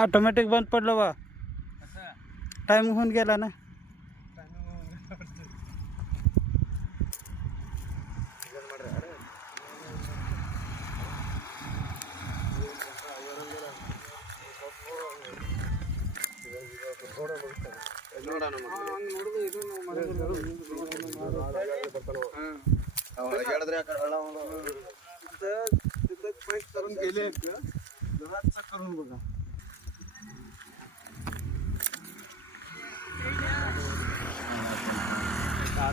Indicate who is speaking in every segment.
Speaker 1: Automatic बंद पडलं बा टाइम होऊन गेला ना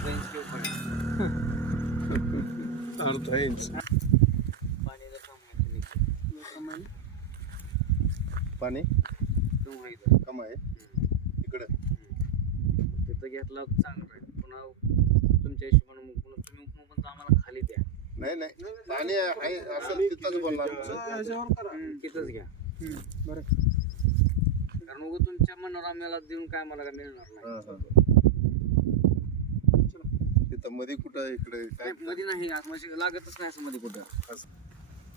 Speaker 2: आधा इंच के ऊपर है अर्धा इंच
Speaker 3: पानी
Speaker 4: का पाणी
Speaker 3: कम आहे इकडं.
Speaker 4: तिथं घेतला चांगलं राहील पुन्हा तुमच्या हिशोबाने मुकून तुम्ही मुकून तर आम्हाला खाली द्या.
Speaker 3: नाही नाही. पाणी आहे असं तिथंच बोलणार.
Speaker 4: तिथंच घ्या.
Speaker 2: बरं.
Speaker 4: कारण उगं तुमच्या मनावर देऊन काय मला काय मिळणार नाही.
Speaker 3: हा. मध्ये कुठं इकडे? काय
Speaker 4: मध्ये नाही आज म्हणजे लागतच नाही असं मध्ये कुठं.
Speaker 3: असं.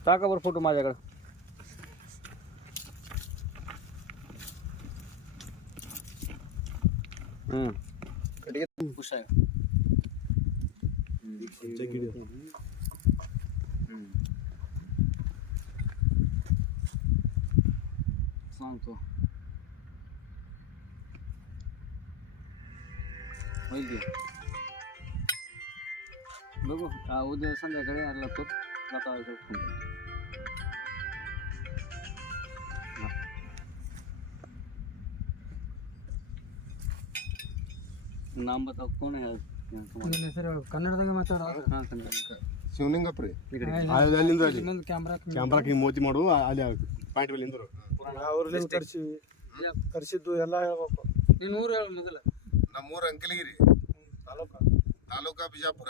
Speaker 4: टाका बरं फ़ोटो माझ्याकडे. पुसाय सांगतो. होईल की? बघू हा, उद्या संध्याकाळी आला तो जाता इकडे फोन करतो. हा. नाम बताओ कौन है यहाँ तुम्हारा?
Speaker 2: ಸರ್ ಕನ್ನಡದಾಗ ಮಾತಾಡೋದು
Speaker 4: हाँ, कन्नड़ का।
Speaker 3: ಶಿವಲಿಂಗಪ್ರಿ
Speaker 4: इकडे
Speaker 5: ಅಲ್ಲಿಂದ ಅಲ್ಲಿ
Speaker 2: ಇನ್ನೊಂದು ಕ್ಯಾಮ್ರಾ
Speaker 5: ಕ್ಯಾಮ್ರಾಕ್ಕೆ ಹಿಂಗೆ ಮೋತಿ ಮಾಡು ಅಲ್ಲಿ ಪಾಯಿಂಟ್ ಮೇಲೆ ನಿಂದ್ರು
Speaker 2: ಅವ್ರನ್ನ ಕರ್ಸಿ ಕರ್ಸಿದ್ದು ಎಲ್ಲ ಹೇಳ್ಬೇಕು
Speaker 4: ನೀನು ಊರು ಹೇಳು ಮೊದಲ
Speaker 3: ನಮ್ಮೂರ ಅಂಕಲಗಿರಿ
Speaker 2: ತಾಲೂಕ
Speaker 3: ತಾಲೂಕಾ ಬಿಜಾಪುರ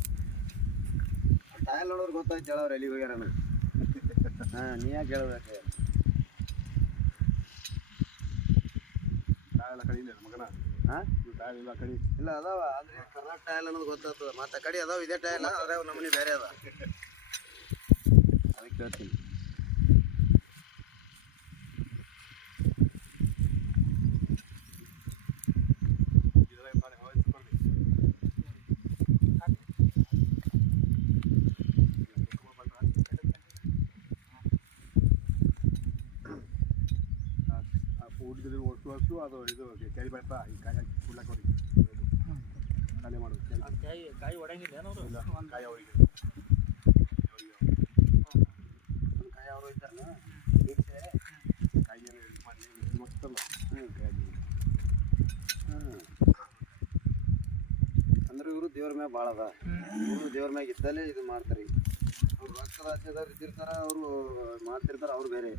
Speaker 2: ಅವ್ರು ಎಲ್ಲಿ
Speaker 3: ಟೈಲ್ ನೋಡೋರು ಗೊತ್ತಾಯ್ತು ಹೇಳವ್ರು ಎಲ್ಲಿಗೆ ಹೋಗ್ಯಾರ ಹಾ ನೀ ಯಾಕೆ ಹೇಳ್ಬೇಕು
Speaker 5: ಕಾಯೆಲ್ಲ ಕಡಿಲಿಲ್ಲ ಮಗನ?
Speaker 3: ಹಾ?
Speaker 5: ಇಲ್ಲ ಕಡಿ
Speaker 3: ಇಲ್ಲ ಅದಾವ ಅಂದ್ರೆ ಕರ್ನಾಟಕ ಟೈಲ್ ಅನ್ನೋದು ಗೊತ್ತಾಗ್ತದ. ಮತ್ತೆ ಕಡಿ ಅದಾವ ಇದೇ ಟೈಲ್ ಆದ್ರೆ ಅವು ನಮ್ಮನೆ ಬೇರೆ ಅದ ಅದಕ್ಕೆ ಹೇಳ್ತೀನಿ.
Speaker 5: ಅದು ಇದು ಬರ್ತಾ ಈ ಕಾಯಿ ಕುಡ್ಲಕ್ಕೆ ನೋಡಿ ಮಾಡೋದು ಮಾಡು ಕಾಯಿ ಕಾಯಿ ಒಡಂಗಿಲ್ಲ ಕಾಯಿ ಅವರಿಗೆ.
Speaker 3: ಕಾಯಿ ಅವ್ರು ಹೋಯ್ತಾರಲ್ಲ
Speaker 5: ಕಾಯಿ ಏನು ಇದು ಮಾಡಿ ಮತ್ತಲ್ಲ ಮಸ್ತಲ್ಲ ಹ್ಞೂ ಕಾಯಿ
Speaker 3: ಅಂದ್ರೆ ಇವರು ದೇವ್ರ ಮ್ಯಾಗ ಭಾಳ ಅದ ಇವರು ದೇವ್ರ ಮ್ಯಾಗ ಇದ್ದಲ್ಲೇ ಇದು ಮಾಡ್ತಾರೆ. ಅವ್ರು ರಕ್ತ ರಾಜ್ಯದವ್ರು ಇದ್ದಿರ್ತಾರ ಅವರು ಮಾಡ್ತಿರ್ತಾರ ಅವ್ರು ಬೇರೆ.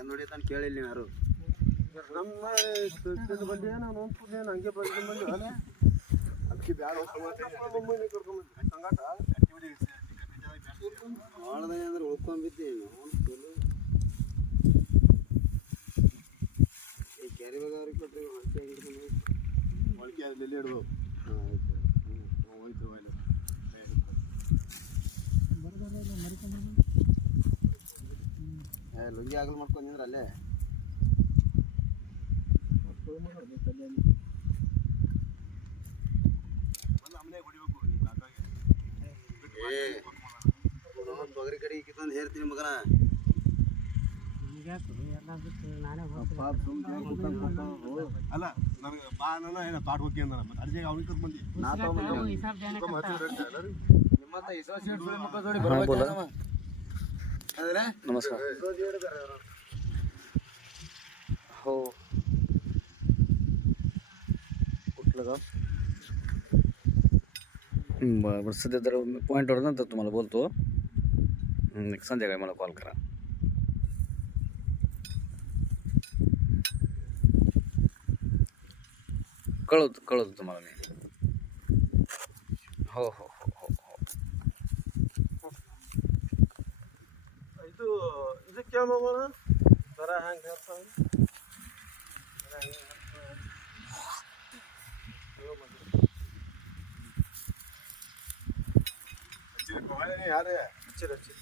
Speaker 3: ಏನ್ ನೋಡಿತಾನ ಕೇಳಿಲ್ಲ ನೀವು ಯಾರು?
Speaker 2: ನಮ್ಮ ಇಷ್ಟದ ಬಂದಿ ನಾವು ನೋಡ್ಕೊಂಡು ಏನು ಹಂಗೆ ಬಂದು ಬಂದು
Speaker 5: ಅದಕ್ಕೆ ಬ್ಯಾಡ
Speaker 2: ಸಂಗಾಟ?
Speaker 3: ಭಾಳದ ಅಂದ್ರೆ ಉಳ್ಕೊಂಬಿದ್ದೀವಿ ಈ ಕ್ಯಾರಿ ಬ್ಯಾಗ್ ಅವ್ರಿಗೆ ಕೊಟ್ಟರೆ ಹಿಡ್ಕೊಂಡು
Speaker 5: ಮೊಳಕೆ ಅಲ್ಲಿ ಹಿಡಿದು
Speaker 3: ಹಾಂ ಆಯ್ತು. ಹ್ಞೂ
Speaker 5: ಹೋಯ್ತು
Speaker 3: ಲುಂಗಿ ಆಗಲ್ ಮಾಡ್ಕೊಂಡಿದ್ರೆ ಅಲ್ಲೇ.
Speaker 5: ನಿಮ್ಮ
Speaker 3: ತೊಗರಿ ಕಡೆ ಕಿತ್ತಂದು ಹೇಳ್ತೀನಿ ಮಗನ.
Speaker 5: ಅಲ್ಲ ನನಗೆ ಬಾ ನಾನು ಏನ ಪಾಟ್ ಹೋಗಿ ಅಂದ ಮತ್ತೆ ಅರ್ಜಿಗೆ ಅವ್ನಿಗೆ ಕರ್ಕೊಂಡು ಬಂದಿ.
Speaker 3: ನಾ ತಗೊಂಬಂದೆ
Speaker 4: ನಿಮ್ಮತ್ತ associate ಸುಳಿ ಮಕ್ಕಳ ಜೋಡಿ ನಮ್ಮ? नमस्कार. हो.
Speaker 2: आपल्याला
Speaker 4: बरं बरं. सध्या तर पॉईंटवर नंतर तुम्हाला बोलतो. संध्याकाळी मला कॉल करा. कळवतो कळवतो तुम्हाला मी. हो हो. क्या
Speaker 2: 먹어라? 나랑 한 가서. 나랑 한 가서. 그거 먼저. 지금 뭐 하냐, 야래. 지금 지금.